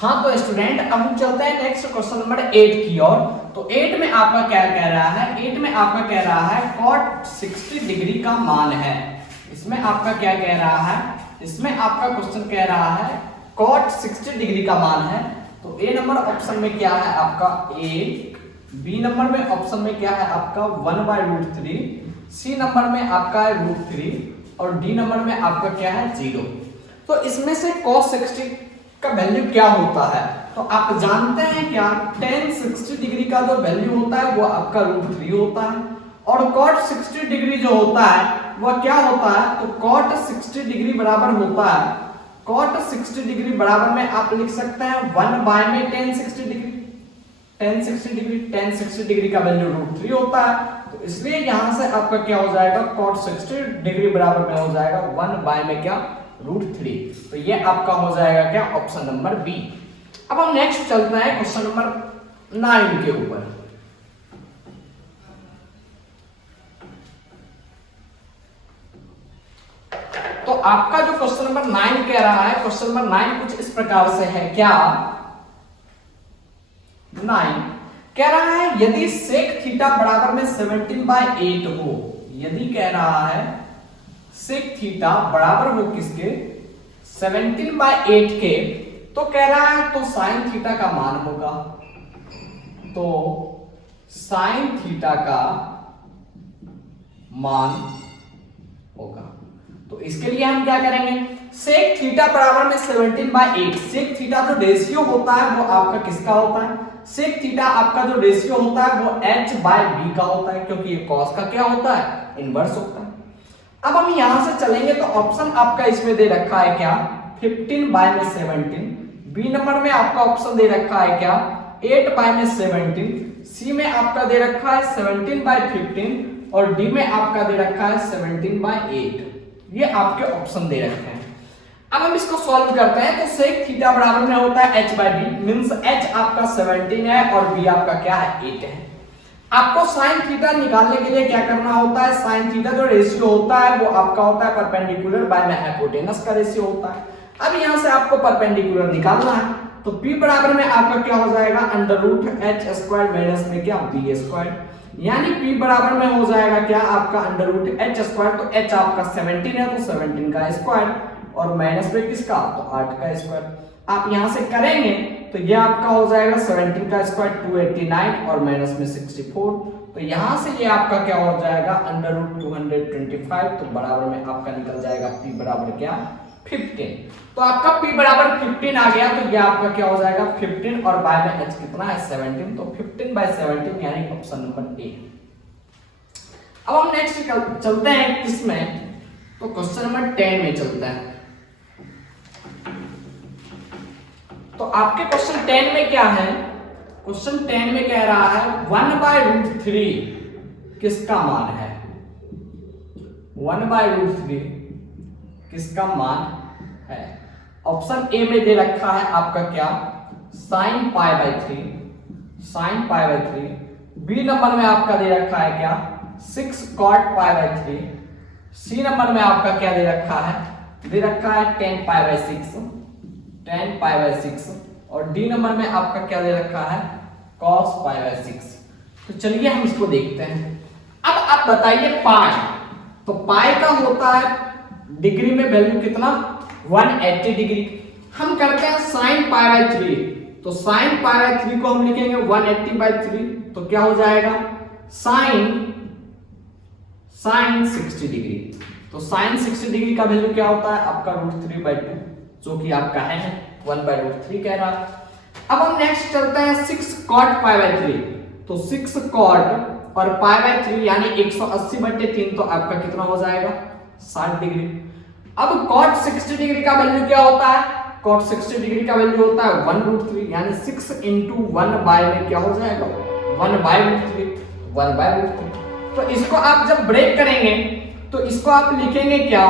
हाँ तो स्टूडेंट अब हम चलते हैं नेक्स्ट क्वेश्चन नंबर 8 की ओर। तो 8 में आपका क्या कह रहा है, 8 में आपका कह रहा है cot 60 डिग्री का मान है। इसमें आपका क्या कह रहा है, इसमें आपका क्वेश्चन कह रहा है cot 60 डिग्री का मान है। तो ए नंबर ऑप्शन में क्या है आपका ए, बी नंबर में ऑप्शन में क्या है आपका 1/√3, सी नंबर में आपका है √3 और डी नंबर में आपका क्या है 0। तो इसमें से cos 60 का वैल्यू क्या होता है, तो आप जानते हैं क्या, tan 60 डिग्री का जो वैल्यू होता है वो आपका √3 होता है और cot 60 डिग्री जो होता है वह क्या होता है, तो cot 60 डिग्री बराबर होता है, cot 60 डिग्री बराबर में आप लिख सकते हैं 1 में tan 60 डिग्री, tan 60 डिग्री का वैल्यू √3 होता है। तो इसलिए यहां से आपका क्या हो जाएगा, cot 60 डिग्री बराबर में हो जाएगा 1 में क्या √3। तो ये आपका हो जाएगा क्या ऑप्शन नंबर बी। अब हम नेक्स्ट चलते हैं क्वेश्चन नंबर 9 के ऊपर। तो आपका जो क्वेश्चन नंबर 9 कह रहा है, क्वेश्चन नंबर 9 कुछ इस प्रकार से है, क्या 9 कह रहा है यदि sec थीटा बराबर में 17/8 हो, यदि कह रहा है sec थीटा बराबर हो किसके 17/8 के, तो कह रहा है तो sin थीटा का मान होगा, तो sin थीटा का मान होगा। तो इसके लिए हम क्या करेंगे, sec थीटा बराबर में 17/8, sec थीटा जो रेशियो होता है वो आपका किसका होता है, sec थीटा आपका जो रेशियो होता है वो h/b का होता है, क्योंकि ये cos का क्या होता है, इनवर्स होता है। अब हम यहां से चलेंगे तो ऑप्शन आपका इसमें दे रखा है क्या 15/17, बी नंबर में आपका ऑप्शन दे रखा है क्या 8/17, सी में आपका दे रखा है 17/15 और डी में आपका दे रखा है 17/8। ये आपके ऑप्शन दे रखे हैं। अब हम इसको सॉल्व करते हैं। तो sec थीटा बराबर में होता है h/b, मींस h आपका 17 है और b आपका क्या है 8 है। आपको sin थीटा निकालने के लिए क्या करना होता है, sin थीटा जो रेशियो होता है वो आपका होता है परपेंडिकुलर बाय में हाइपोटेनस का रेशियो होता है। अब यहां से आपको परपेंडिकुलर निकालना है, तो p बराबर में आपका क्या हो जाएगा √h² माइनस में क्या b², यानी p बराबर में हो जाएगा क्या आपका √h², तो h आपका 17 है तो 17 का स्क्वायर और माइनस में किसका, तो 8 का स्क्वायर। आप यहां से करेंगे तो ये आपका हो जाएगा 17 का स्क्वायर 289 और माइनस में 64, तो यहां से ये आपका क्या हो जाएगा √225, तो बराबर में आपका निकल जाएगा p बराबर क्या 15। तो आपका p बराबर 15 आ गया, तो ये आपका क्या हो जाएगा 15 और बाय में h कितना है 17, तो 15/17 यानी ऑप्शन नंबर ए। अब हम नेक्स्ट चलते हैं किसमें, तो क्वेश्चन नंबर 10 में चलते हैं। तो आपके क्वेश्चन 10 में क्या है, क्वेश्चन 10 में कह रहा है 1/√3 किसका मान है, 1/√3 किसका मान है। ऑप्शन ए में दे रखा है आपका क्या sin π/3, sin π/3, बी नंबर में आपका दे रखा है क्या 6 cot π/3, सी नंबर में आपका क्या दे रखा है 10 π/6, 10 π/6 और डी नंबर में आपका क्या दे रखा है cos π/6। तो चलिए हम इसको देखते हैं। अब आप बताइए पाई, तो पाई का होता है डिग्री में वैल्यू कितना 180 डिग्री। हम करते हैं sin π/3, तो sin π/3 को हम लिखेंगे 180/3, तो क्या हो जाएगा sin 60 डिग्री। तो sin 60 डिग्री का वैल्यू क्या होता है आपका √3/2, जो कि आपका है 1/√3 कह रहा। अब हम नेक्स्ट चलते हैं 6 cot π/3, तो 6 cot और π/3 यानी 180/3, तो आपका कितना हो जाएगा 60 डिग्री। अब cot 60 डिग्री का वैल्यू क्या होता है, cot 60 डिग्री का वैल्यू होता है 1√3, यानी 6 × 1 में क्या हो जाएगा 1/√3। तो इसको आप जब ब्रेक करेंगे तो इसको आप लिखेंगे क्या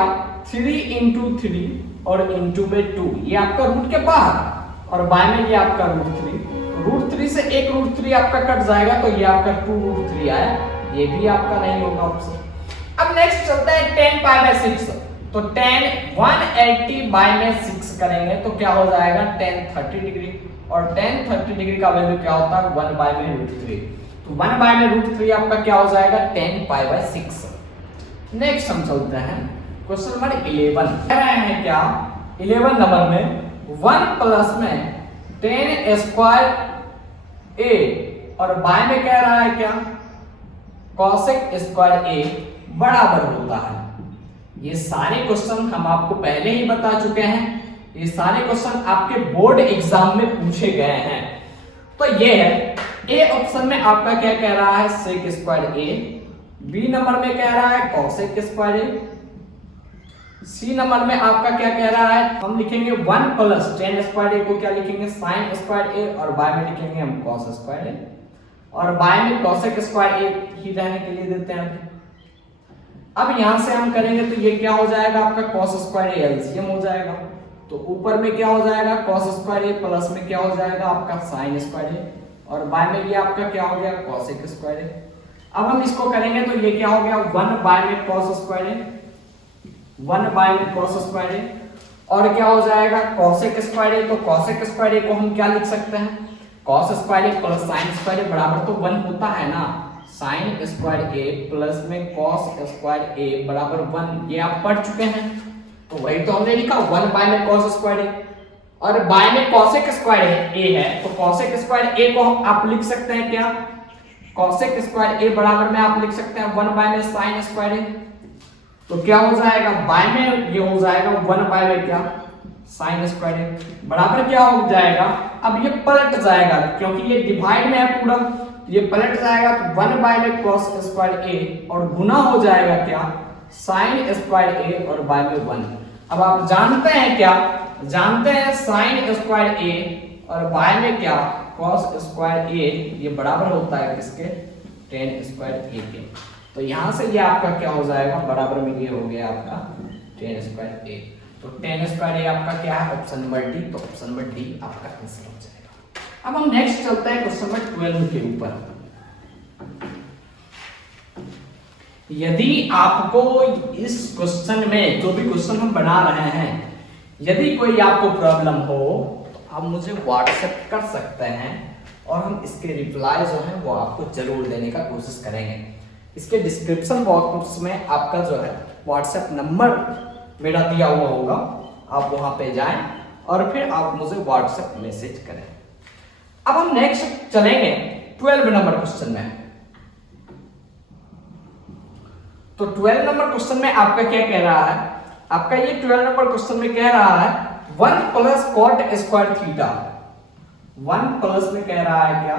3 × 3 और इंटू में 2, ये आपका रूट के बाहर और बाय में ये आपका √3 से एक √3 आपका कट जाएगा, तो ये आपका 2√3 आया, ये भी आपका नहीं होगा ऑप्शन। अब नेक्स्ट चलता है 10 π/6, तो tan 180 बाय में 6 करेंगे तो क्या हो जाएगा tan 30 डिग्री, और tan 30 डिग्री का वैल्यू क्या होता है 1 बाय में √3, तो 1 बाय में √3 आपका क्या हो जाएगा tan पाई बाय 6। नेक्स्ट हम चलते हैं क्वेश्चन नंबर 11। कह रहे हैं क्या 11 नंबर में 1 प्लस में tan स्क्वायर a और बाय में कह रहा है क्या cosec स्क्वायर a बराबर होता है। ये सारे क्वेश्चन हम आपको पहले ही बता चुके हैं, ये सारे क्वेश्चन आपके बोर्ड एग्जाम में पूछे गए हैं। तो ये है ए ऑप्शन में आपका क्या कह रहा है sec square a, B number में कह रहा है cosec square a, C number में आपका क्या कह रहा है हम लिखेंगे 1 प्लस tan स्क्वायर a को क्या लिखेंगे sin स्क्वायर a, और बाय में लिखेंगे हम cos स्क्वायर a, और बाय में cosec स्क्वायर a ही रहने के लिए देते हैं। अब यहां से हम करेंगे तो ये क्या हो जाएगा आपका cos स्क्वायर a एलसीएम हो जाएगा, तो ऊपर में क्या हो जाएगा cos स्क्वायर a प्लस में क्या हो जाएगा आपका sin स्क्वायर a, और बाय में ये आपका क्या हो गया cosec स्क्वायर a। अब हम इसको करेंगे तो ये क्या हो गया 1 बाय में cos स्क्वायर a, 1 बाय में cos स्क्वायर a, और क्या हो जाएगा cosec स्क्वायर a, तो cosec स्क्वायर a को हम क्या लिख सकते हैं cos square a plus sin square a बराबर तो 1 होता है ना, sin स्क्वायर a प्लस में cos स्क्वायर a बराबर 1, ये आप पढ़ चुके हैं। तो वही तो हमने लिखा 1 बाय में cos स्क्वायर a, और बाय में cosec स्क्वायर a है, तो cosec स्क्वायर a को आप लिख सकते हैं क्या cosec स्क्वायर a बराबर में आप लिख सकते हैं 1 बाय में sin स्क्वायर a, तो क्या हो जाएगा बाय में ये हो जाएगा 1 बाय में क्या sin स्क्वायर a बराबर क्या हो जाएगा, अब ये पलट जाएगा क्योंकि ये डिवाइड में है पूरा, ये पलट जाएगा तो 1 बाय में cos स्क्वायर a और गुना हो जाएगा क्या sin स्क्वायर a और बाय में 1। अब आप जानते हैं क्या, जानते हैं sin स्क्वायर a और बाय में क्या cos स्क्वायर a ये बराबर होता है किसके tan स्क्वायर a के, तो यहां से ये आपका क्या हो जाएगा बराबर में ये हो गया आपका tan स्क्वायर a, तो tan स्क्वायर a आपका क्या है ऑप्शन नंबर डी, तो ऑप्शन नंबर डी आपका आंसर हो जाएगा। अब हम नेक्स्ट चलते हैं क्वेश्चन नंबर 12 के ऊपर। यदि आपको इस क्वेश्चन में जो भी क्वेश्चन हम बना रहे हैं यदि कोई आपको प्रॉब्लम हो तो आप मुझे व्हाट्सएप कर सकते हैं और हम इसके रिप्लाई जो है वो आपको जरूर देने का कोशिश करेंगे। इसके डिस्क्रिप्शन बॉक्स में आपका जो है व्हाट्सएप नंबर मेरा दिया हुआ होगा, आप वहां पे जाएं और फिर आप मुझे व्हाट्सएप मैसेज करें। अब हम नेक्स्ट चलेंगे 12 नंबर क्वेश्चन में। तो 12 नंबर क्वेश्चन में आपका क्या कह रहा है, आपका ये 12 नंबर क्वेश्चन में कह रहा है 1 plus cot square theta, 1 plus में कह रहा है क्या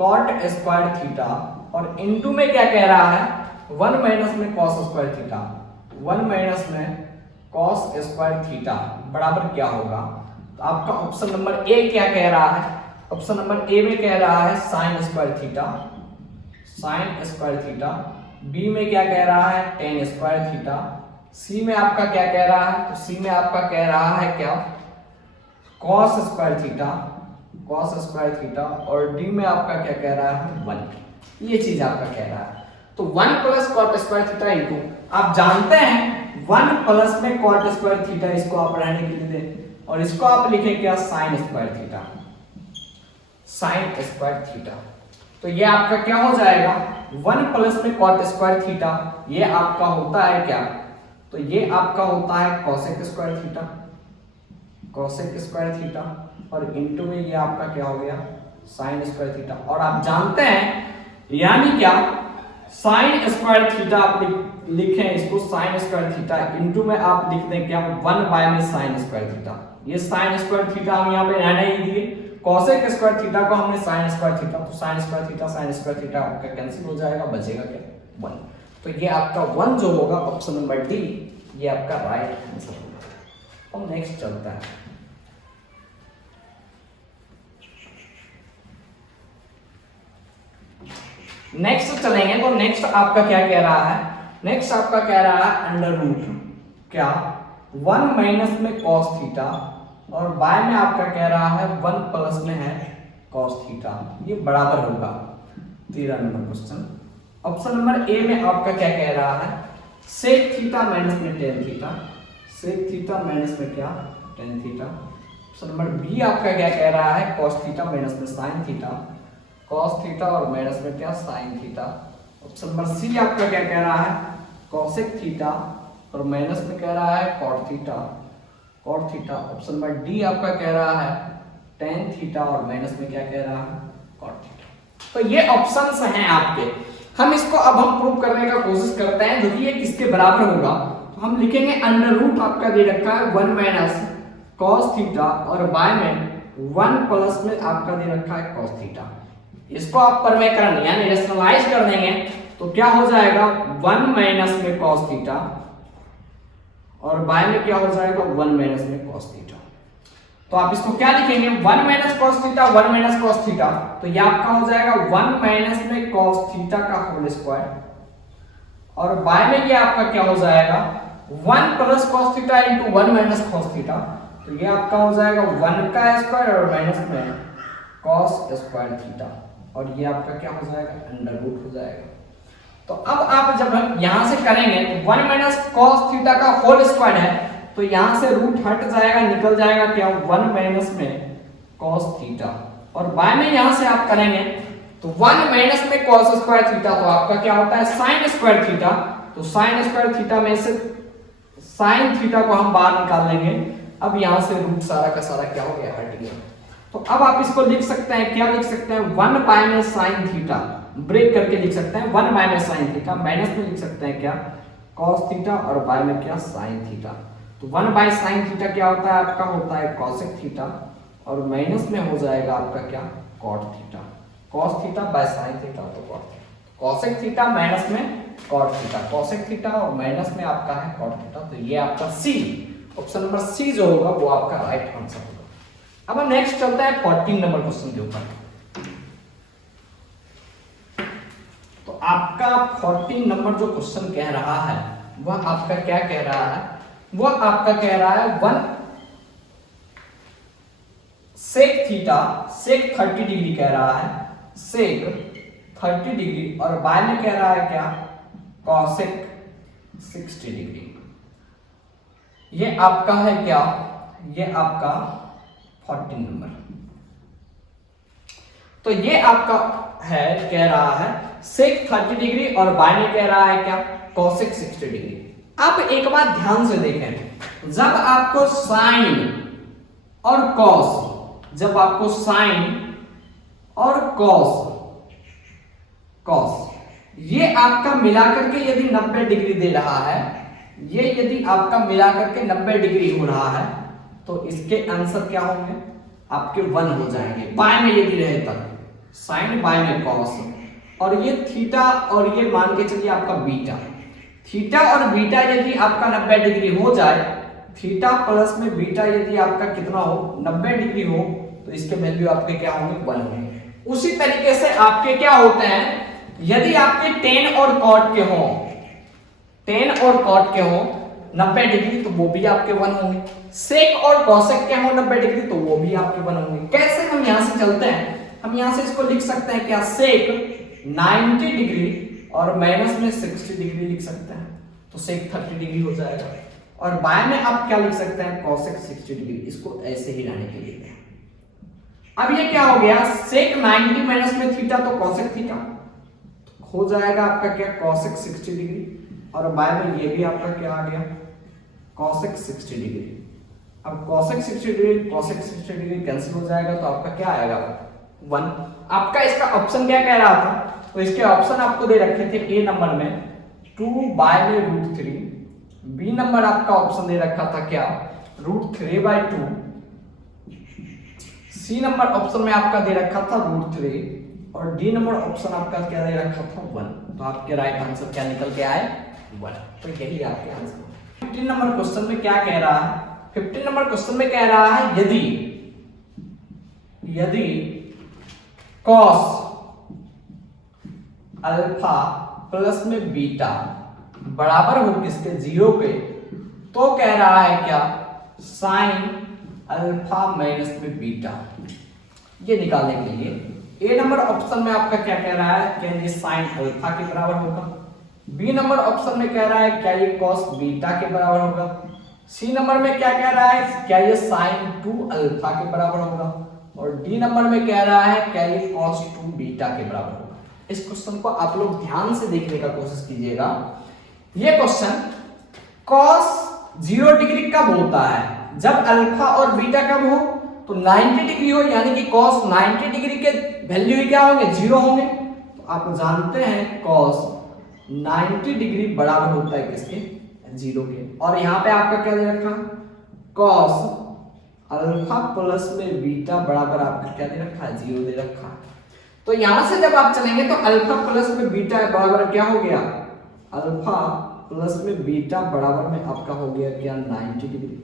cot स्क्वायर थीटा, और इनटू में क्या कह रहा है 1 माइनस में cos स्क्वायर थीटा, 1 माइनस में cos स्क्वायर थीटा बराबर क्या होगा। तो आपका ऑप्शन नंबर ए क्या कह रहा है, ऑप्शन नंबर ए में कह रहा है sin square theta, sin square theta, B में क्या कह रहा है tan स्क्वायर थीटा, सी में आपका क्या कह रहा है, तो सी में आपका कह रहा है क्या cos square theta, cos square theta, और डी में आपका क्या कह रहा है 1, ये चीज आपका कह रहा है। तो 1 plus cot square theta into आप जानते हैं 1 प्लस में cot स्क्वायर थीटा, इसको आप रहने के लिए दें और इसको आप लिखें क्या sin square theta, sin square theta, तो ये आपका क्या हो जाएगा 1 प्लस में cot स्क्वायर थीटा, ये आपका होता है क्या, तो ये आपका होता है cosec square theta, cosec square theta, और इनटू में ये आपका क्या हो गया sin स्क्वायर थीटा, और आप जानते हैं यानी क्या sin स्क्वायर थीटा आप लिखें इसको sin स्क्वायर थीटा, इनटू में आप लिख दें क्या 1 बाय में sin स्क्वायर थीटा, ये sin स्क्वायर थीटा हम यहाँ पे रहने ही दिए, cosec स्क्वायर थीटा को हमने sin स्क्वायर थीटा, तो sin स्क्वायर थीटा आपका कैंसिल हो जाएगा, बचेगा क्या 1, तो ये आपका 1 जो होगा ऑप्शन नंबर डी ये आपका राइट आंसर होगा। अब नेक्स्ट चलता है नेक्स्ट चलेंगे, तो नेक्स्ट आपका क्या कह रहा है, नेक्स्ट आपका कह रहा है अंडर रूट क्या 1 माइनस में cos थीटा, और बाय में आपका कह रहा है 1 प्लस में है cos थीटा, ये बराबर होगा 13 number question. Option number A में आपका क्या कह रहा है सेक थीटा माइनस में tan theta, sec theta minus में क्या tan theta. Option number B आपका क्या कह रहा है, कॉस थीटा माइनस में साइन थीटा, कॉस थीटा और माइनस में क्या sin theta. Option number C आपका क्या कह रहा है, कॉसेक थीटा और माइनस में कह रहा है cot theta, cot theta. Option number D आपका कह रहा है टेन थीटा और माइनस में क्या कह रहा है कॉट थीटा। तो ये ऑप्शंस हैं आपके। हम इसको अब हम प्रूव करने का कोशिश करते हैं, जो कि ये किसके बराबर होगा। तो हम लिखेंगे अंडर रूट आपका दे रखा है 1 माइनस कॉस थीटा और बाय में 1 प्लस में आपका दे रखा है कॉस थीटा। इसको आप परमेकरण यानी रेशनलाइज कर देंगे तो क्या हो जाएगा 1 माइनस में कॉस थीटा और बाय में क्या हो जाएगा 1 माइनस में कॉस थीटा। तो आप इसको क्या लिखेंगे 1 minus cos theta 1 minus cos theta, तो ये आपका हो जाएगा 1 माइनस में कॉस थीटा का होल स्क्वायर और बाय में ये आपका क्या हो जाएगा 1 plus cos theta into 1 minus cos theta, तो ये आपका हो जाएगा 1 का स्क्वायर और माइनस में कॉस स्क्वायर थीटा और ये आपका क्या हो जाएगा अंडर रूट हो जाएगा। तो अब आप जब हम यहां से करेंगे तो 1 माइनस कॉस थीटा का होल स्क्वायर है तो यहां से रूट हट जाएगा, निकल जाएगा क्या 1 माइनस में कॉस थीटा और बाय में यहां से आप करेंगे तो 1 माइनस में कॉस स्क्वायर थीटा, तो आपका क्या होता है साइन स्क्वायर थीटा। तो साइन स्क्वायर थीटा में से साइन थीटा को हम बाहर निकाल लेंगे। अब यहां से रूट सारा का सारा क्या हो गया हट गया। तो अब आप इसको लिख सकते हैं, क्या लिख सकते हैं 1 बाय में साइन थीटा, ब्रेक करके लिख सकते हैं 1 बाय में साइन थीटा, माइनस में लिख सकते हैं क्या कॉस थीटा और बाय में क्या साइन थीटा। तो 1 बाय साइन थीटा क्या होता है आपका होता है कॉसेक थीटा और माइनस में हो जाएगा आपका क्या cot theta, cos theta by sine theta तो cot theta, cosec theta minus में कॉट थीटा, कॉसेक थीटा और माइनस में आपका है कॉट थीटा। तो ये आपका सी, ऑप्शन नंबर सी जो होगा वो आपका राइट आंसर होगा। अब हम नेक्स्ट चलते हैं 14 नंबर क्वेश्चन के ऊपर। तो आपका 14 नंबर जो क्वेश्चन कह रहा है वह आपका क्या कह रहा है, वह आपका कह रहा है 1 सेक थीटा, सेक 30 डिग्री कह रहा है, सेक 30 डिग्री और बाय में कह रहा है क्या कॉसेक 60 डिग्री। ये आपका है क्या, ये आपका 14 नंबर। तो ये आपका है कह रहा है सेक 30 डिग्री और बाय में कह रहा है क्या कॉसेक 60 डिग्री। आप एक बात ध्यान से देखें, जब आपको साइन और कॉस, जब आपको साइन और कॉस ये आपका मिलाकर के यदि 90 डिग्री दे रहा है, ये यदि आपका मिलाकर के 90 डिग्री हो रहा है तो इसके आंसर क्या होंगे आपके 1 हो जाएंगे। बाय में यदि रहे तब साइन बाय में कॉस और ये थीटा और ये मान के चलिए आपका बीटा, थीटा और बीटा यदि आपका 90 डिग्री हो जाए, थीटा प्लस में बीटा यदि आपका कितना हो 90 डिग्री हो तो इसके वैल्यू आपके क्या होंगे 1 होंगे। उसी तरीके से आपके क्या होते हैं यदि आपके टेन और कॉट के हो, टेन और कॉट के हो 90 डिग्री तो वो भी आपके 1 होंगे, सेक और कॉसेक के हो 90 डिग्री तो वो भी आपके 1 होंगे। कैसे हम यहां से चलते हैं, हम यहां से इसको लिख सकते हैं क्या सेक 90 डिग्री और माइनस में 60 डिग्री लिख सकते हैं तो सेक 30 डिग्री हो जाएगा और बाय में आप क्या लिख सकते हैं कॉसेक 60 डिग्री, इसको ऐसे ही लाने के लिए। अब ये क्या हो गया सेक 90 माइनस में थीटा तो कॉसेक थीटा हो जाएगा आपका क्या कॉसेक 60 डिग्री और बाय में ये भी आपका क्या आ गया कॉसेक 60 डिग्री। अब cosec 60 degree cosec 60 degree cancel हो जाएगा तो आपका क्या आएगा 1। आपका इसका ऑप्शन क्या कह रहा था, तो इसके ऑप्शन आपको दे रखे थे ए नंबर में 2 बाय में √3, बी नंबर आपका ऑप्शन दे रखा था क्या √3/2, सी नंबर ऑप्शन में आपका दे रखा था √3 और डी नंबर ऑप्शन आपका क्या दे रखा था 1। तो आपके राइट आंसर क्या निकल के आए 1। तो यही आपके आंसर। 15 नंबर क्वेश्चन में क्या कह रहा है, 15 नंबर क्वेश्चन में कह रहा है यदि कॉस अल्फा प्लस में बीटा बराबर हो किसके 0 के, तो कह रहा है क्या साइन अल्फा माइनस में बीटा। ये निकालने के लिए ए नंबर ऑप्शन में आपका क्या कह रहा है कि ये साइन अल्फा के बराबर होगा बी नंबर ऑप्शन में कह रहा है क्या ये कॉस बीटा के बराबर होगा। सी नंबर में क्या कह रहा है, क्या ये साइन 2 अल्फा के बराबर होगा। और डी नंबर में कह रहा है क्या ये कॉस 2 बीटा के बराबर होगा। इस क्वेश्चन को आप लोग ध्यान से देखने का कोशिश कीजिएगा। ये क्वेश्चन कॉस 0 डिग्री कब होता है, जब अल्फा और बीटा कब हो, तो 90 डिग्री हो, यानी कि कॉस 90 डिग्री के वैल्यू क्या होंगे, 0 होंगे। तो आप जानते हैं कॉस 90 डिग्री बराबर होता है किसके, 0 के। और यहां पे आपका क्या दे रखा, कॉस अल्फा प्लस में बीटा बराबर आपका क्या दे रखा है, 0 दे रखा है। तो यहां से जब आप चलेंगे तो अल्फा प्लस में बीटा बराबर क्या हो गया, अल्फा प्लस में बीटा बराबर में आपका हो गया क्या, 90 डिग्री।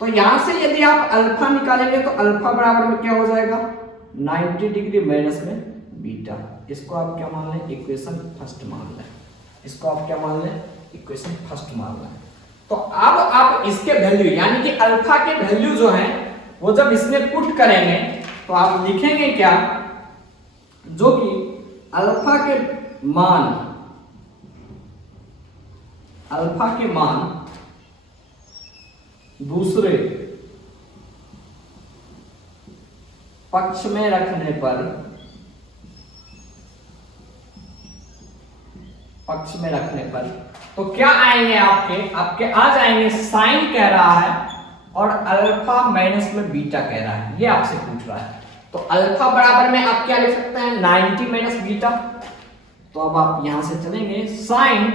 तो यहां से यदि आप अल्फा निकालेंगे तो अल्फा बराबर में क्या हो जाएगा, 90 डिग्री माइनस में बीटा। इसको आप क्या मान लें, इक्वेशन फर्स्ट मान लें। इसको आप क्या मान लें, इक्वेशन फर्स्ट मान लें। तो अब आप इसके वैल्यू यानी कि अल्फा के वैल्यू जो है वो जब इसमें पुट करेंगे तो आप लिखेंगे क्या, जो कि अल्फा के मान, अल्फा के मान दूसरे पक्ष में रखने पर, पक्ष में रखने पर तो क्या आएंगे आपके आ जाएंगे, साइन कह रहा है और अल्फा माइनस में बीटा कह रहा है, ये आपसे पूछ रहा है। तो अल्फा बराबर में आप क्या लिख सकते हैं, 90 माइनस बीटा। तो अब आप यहां से चलेंगे, साइन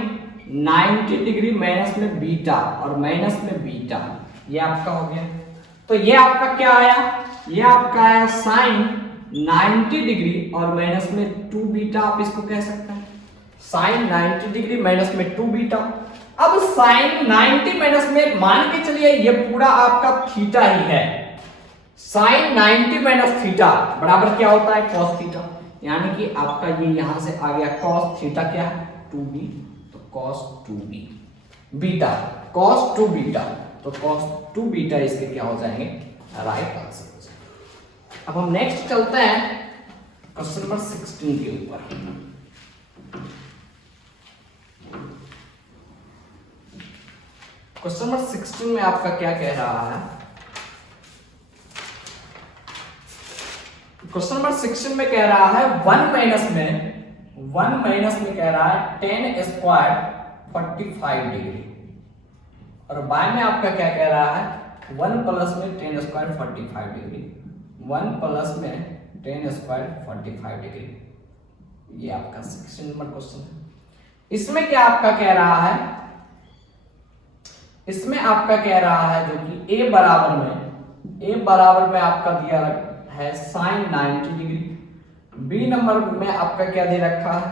90 डिग्री माइनस में बीटा और माइनस में बीटा, ये आपका हो गया। तो ये आपका क्या आया, ये आपका आया साइन 90 डिग्री और माइनस में 2 बीटा, आप इसको कह सकते हैं साइन 90 डिग्री माइनस में 2 बीटा। अब साइन 90 माइनस में मान के चलिए ये पूरा आपका थीटा ही है, साइन 90 माइनस थीटा बराबर क्या होता है, कॉस थीटा। यानी कि आपका ये यहां से आ गया कॉस थीटा क्या है, 2b, तो cos 2b beta, cos 2 beta, तो कॉस 2 बीटा इसके क्या हो जाएंगे, राइट आंसर हो जाएंगे। अब हम नेक्स्ट चलते हैं क्वेश्चन नंबर 16 के ऊपर। क्वेश्चन नंबर 16 में आपका क्या कह रहा है, क्वेश्चन नंबर 16 में कह रहा है 1 माइनस में कह रहा है tan स्क्वायर 45 डिग्री, और बाय में आपका क्या कह रहा है, 1 प्लस में tan स्क्वायर 45 डिग्री, 1 प्लस में tan स्क्वायर 45 डिग्री। ये आपका 16 नंबर क्वेश्चन है। इसमें क्या आपका कह रहा है, इसमें आपका कह रहा है जो कि a बराबर में आपका दिया है साइन 90 डिग्री, बी नंबर में आपका क्या दे रखा है,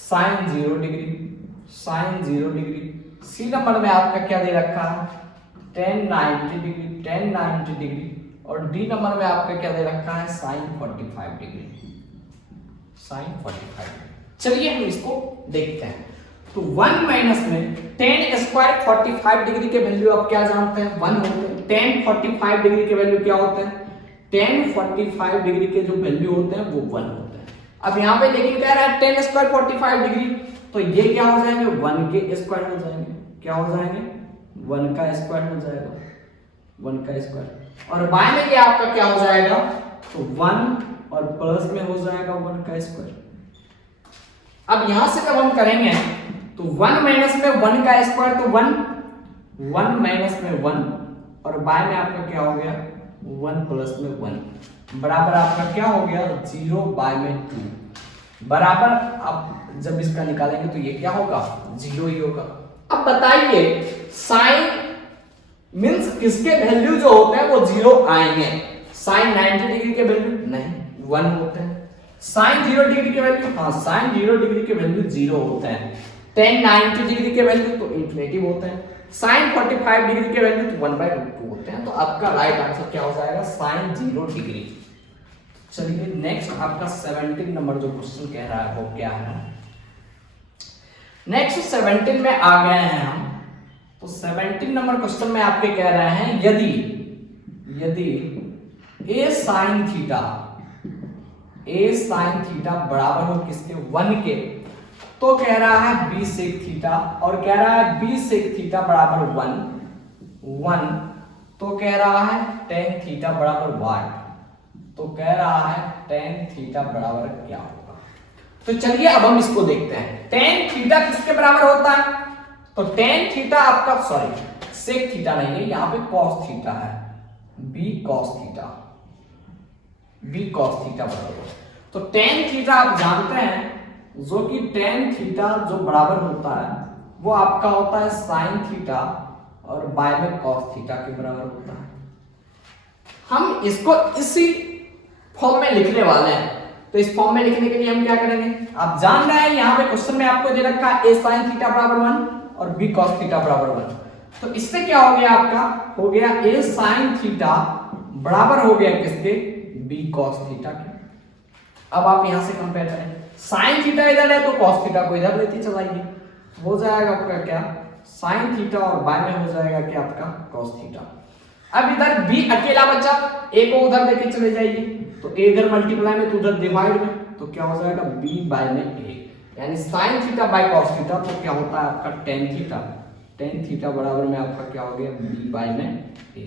साइन 0 डिग्री, सी नंबर में आपका क्या दे रखा है, tan 90 डिग्री, और डी नंबर में आपका क्या दे रखा है, साइन 45 डिग्री, साइन 45 डिग्री। चलिए हम इसको देखते हैं। तो 1 माइनस में tan स्क्वायर 45 डिग्री के वैल्यू आप क्या जानते हैं, 1 होते हैं। tan 45 डिग्री के वैल्यू क्या होते हैं, tan 45 डिग्री के जो वैल्यू होते हैं वो 1 होते हैं। अब यहाँ पे लेकिन कह रहा है tan स्क्वायर 45 डिग्री, तो ये क्या हो जाएंगे, 1 के स्क्वायर हो जाएंगे, क्या हो जाएंगे, 1 का स्क्वायर हो जाएगा, 1 का स्क्वायर। और बाय में ये आपका क्या हो जाएगा, तो 1 और प्लस में हो जाएगा 1 का स्क्वायर। अब यहां से जब हम करेंगे तो 1 माइनस में 1 का स्क्वायर, तो 1 माइनस में 1, और बाय में आपका क्या हो गया, 1 प्लस में 1 बराबर आपका क्या हो गया, 0 बाय में 2 बराबर। आप जब इसका निकालेंगे तो ये क्या होगा, 0 ही होगा। अब बताइए साइन मींस किसके वैल्यू जो होते हैं वो 0 आएंगे, साइन 90 डिग्री के वैल्यू नहीं 1 होते हैं, साइन 0 डिग्री के वैल्यू, हाँ साइन 0 डिग्री के वैल्यू 0 होते हैं, tan 90 डिग्री के वैल्यू तो इन्फिनिटी होते हैं, साइन 45 डिग्री के वैल्यू तो 1/√2 होते हैं। तो आपका राइट आंसर क्या हो जाएगा, साइन 0 डिग्री। चलिए नेक्स्ट आपका 17 नंबर जो क्वेश्चन कह रहा है वो क्या है, नेक्स्ट 17 में आ गए हैं हम। तो 17 नंबर क्वेश्चन में आपके कह रहे हैं यदि a sin थीटा बराबर हो किसके, 1 के, तो कह रहा है b sec थीटा और कह रहा है b sec थीटा बराबर 1 तो कह रहा है tan थीटा बराबर वाट, तो कह रहा है tan थीटा बराबर क्या होगा। तो चलिए अब हम इसको देखते हैं। tan थीटा किसके बराबर होता है, तो tan थीटा आपका सॉरी sec थीटा नहीं है, यहाँ पे cos थीटा है, b cos थीटा बराबर। तो tan थीटा आप जानते हैं जो कि tan थीटा जो बराबर होता है वो आपका होता है sin थीटा और बाय में cos थीटा के बराबर होता है। हम इसको इसी फॉर्म में लिखने वाले हैं, तो इस फॉर्म में लिखने के लिए हम क्या करेंगे, आप जान रहे हैं यहाँ पे क्वेश्चन में आपको दे रखा है a sin थीटा बराबर 1 और b cos थीटा बराबर 1। तो इससे क्या हो गया, आपका हो गया a sin थीटा बराबर हो गया किसके, b cos थीटा के। अब आप यहां से कंपेयर करें, sin थीटा इधर है तो cos थीटा को इधर लेते चलाइए, हो जाएगा आपका क्या sin थीटा और बाय में हो जाएगा क्या आपका cos थीटा। अब इधर b अकेला बचा, a को उधर लेके चले जाइए, तो a इधर मल्टीप्लाई में तो उधर डिवाइड में, तो क्या हो जाएगा b बाय में a, यानी sin theta by cos theta, तो क्या होता है आपका tan थीटा बराबर में आपका क्या हो गया b बाय में a।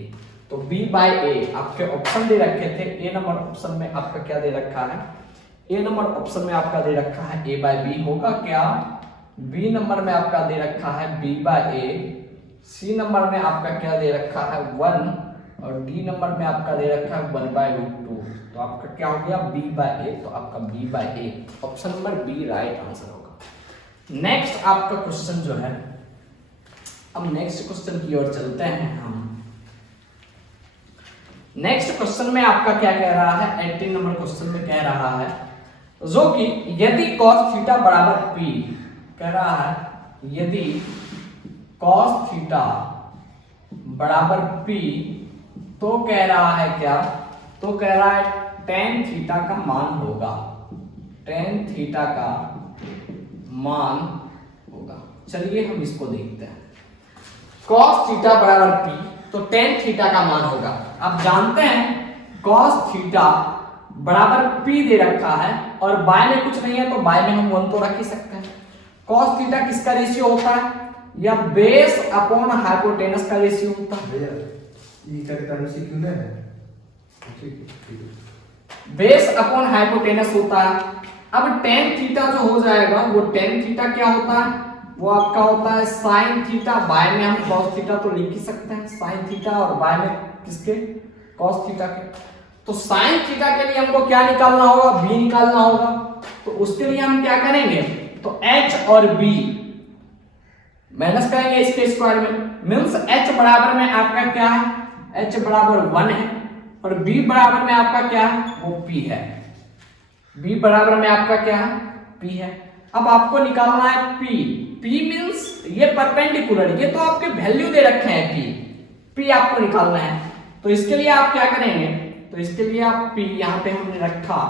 तो b बाय a आपके ऑप्शन दे रखे थे, a नंबर ऑप्शन में आपका क्या दे रखा है, ए नंबर ऑप्शन में आपका दे रखा है a बाय b होगा क्या, b नंबर में आपका दे रखा है b by a, c number में आपका क्या दे रखा है 1 और d नंबर में आपका दे रखा है 1/√2, तो आपका क्या हो गया b बाय a, तो आपका b by a option number B right answer होगा। नेक्स्ट आपका क्वेश्चन जो है, अब नेक्स्ट क्वेश्चन की ओर चलते हैं हम। नेक्स्ट क्वेश्चन में आपका क्या कह रहा है, 18 नंबर क्वेश्चन में कह रहा है जो कि यदि cos थीटा बराबर p, कह रहा है यदि cos थीटा बराबर p, तो कह रहा है क्या, तो कह रहा है tan थीटा का मान होगा, tan थीटा का मान होगा। चलिए हम इसको देखते हैं, cos थीटा बराबर p तो tan थीटा का मान होगा। आप जानते हैं cos थीटा बराबर p दे रखा है और बाय में कुछ नहीं है, तो बाय में हम 1 तो रख ही सकते हैं। cos थीटा किसका रेशियो होता है, या बेस अपॉन हाइपोटेनस का रेशियो होता है, बेस अपॉन हाइपोटेनस होता है। अब tan थीटा जो हो जाएगा वो tan थीटा क्या होता है, वो आपका होता है sin थीटा, बाय में हम cos थीटा तो लिख ही सकते हैं, sin थीटा और बाय में किसके cos थीटा के। तो sin थीटा के लिए हमको क्या निकालना होगा, b निकालना होगा, तो उसके लिए हम क्या करेंगे, तो h और b माइनस करेंगे इसके स्क्वायर में, मींस h बराबर में आपका क्या है, h बराबर 1 है और b बराबर में आपका क्या है, वो p है, b बराबर में आपका क्या है p है। अब आपको निकालना है p मींस ये परपेंडिकुलर, ये तो आपके वैल्यू दे रखे हैं p आपको निकालना है। तो इसके लिए आप क्या करेंगे, तो इसके लिए आप p यहाँ पे हमने रखा,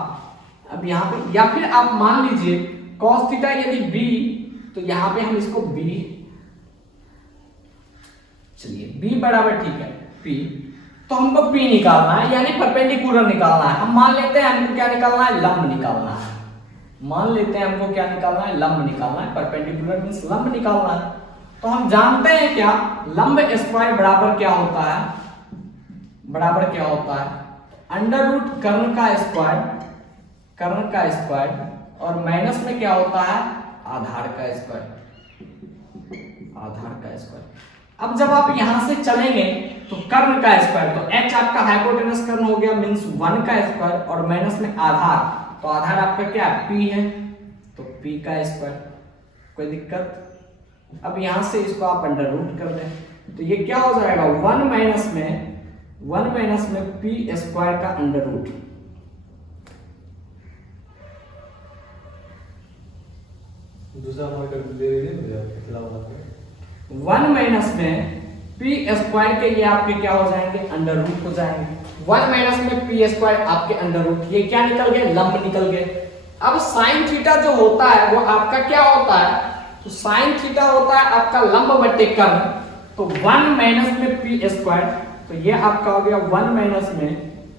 अब यहाँ पे या फिर आप मान लीजिए cos थीटा यदि b, तो यहाँ पे हम इसको b, चलिए b बराबर ठीक है p, तो हमको p निकालना है यानी परपेंडिकुलर निकालना है। हम मान लेते हैं हमको क्या निकालना है, लंब निकालना है, मान लेते हैं हमको क्या निकालना है, लंब निकालना है, परपेंडिकुलर मींस लंब निकालना है। तो हम जानते हैं क्या, लंब स्क्वायर बराबर क्या होता है, बराबर क्या होता है अंडर रूट कर्ण का स्क्वायर और माइनस में क्या होता है आधार का स्क्वायर। अब जब आप यहां से चलेंगे तो कर्ण का स्क्वायर, तो h आपका हाइपोटेनस कर्ण हो गया मींस 1 का स्क्वायर और माइनस में आधार, तो आधार आपका क्या p है, तो p का स्क्वायर, कोई दिक्कत। अब यहां से इसको आप अंडर रूट कर दें, तो ये क्या हो जाएगा 1 माइनस में p स्क्वायर का अंडर रूट, दूसरा मार्कर दे रही है 1 माइनस में p स्क्वायर के ये आपके क्या हो जाएंगे अंडर रूट हो जाएंगे, 1 माइनस में p स्क्वायर आपके अंडर रूट, ये क्या निकल गए लंब निकल गए। अब sin थीटा जो होता है वो आपका क्या होता है, तो sin थीटा होता है आपका लंब बटे कर्ण, तो 1 माइनस में p स्क्वायर, तो ये आपका हो गया 1 माइनस में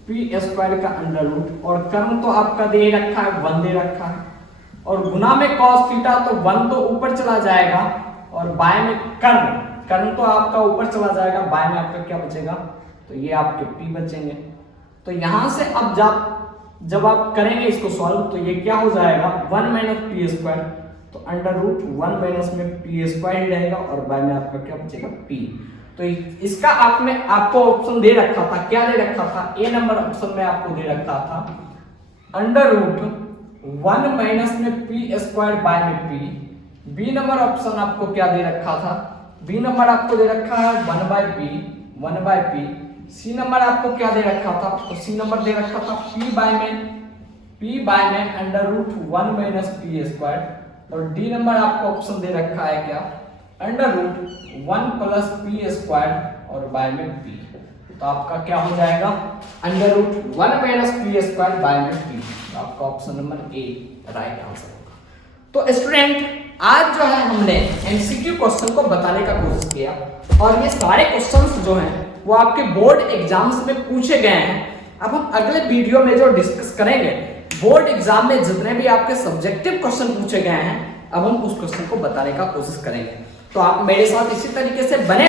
p स्क्वायर का अंडर रूट और कर्ण तो आपका दे रखा है 1 दे रखा है, और गुना में cos थीटा, तो 1 तो ऊपर चला जाएगा और बाय में कर्ण तो आपका ऊपर चला जाएगा, बाय में आपका क्या बचेगा, तो ये आपके p बचेंगे। तो यहां से अब जब आप करेंगे इसको सॉल्व, तो ये क्या हो जाएगा 1 माइनस पी स्क्वायर, तो अंडर रूट 1 माइनस में पी स्क्वायर ही रहेगा और बाय में आपका क्या बचेगा p। तो इसका आपको ऑप्शन दे रखा था, क्या दे रखा था, ए नंबर ऑप्शन में आपको दे रखा था अंडर रूट 1 माइनस में पी स्क्वायर बाय में p। बी नंबर ऑप्शन आपको क्या दे रखा था, बी नंबर आपको दे रखा है 1 बाय p। सी नंबर आपको क्या दे रखा था, तो सी नंबर दे रखा था p बाय में under root 1 minus p square. और डी नंबर आपको ऑप्शन दे रखा है क्या, under root 1 plus p square और बाय में p। तो आपका क्या हो जाएगा under root 1 minus p square by में p। तो आपका option number A right answer होगा। तो स्टूडेंट आज जो है हमने एमसीक्यू क्वेश्चन को बताने का कोशिश किया और ये सारे क्वेश्चंस जो हैं वो आपके बोर्ड एग्जाम्स में पूछे गए हैं। अब हम अगले वीडियो में जो डिस्कस करेंगे बोर्ड एग्जाम में जितने भी आपके सब्जेक्टिव क्वेश्चन पूछे गए हैं, अब हम उस क्वेश्चन को बताने का कोशिश करेंगे। तो आप मेरे साथ इसी तरीके से बने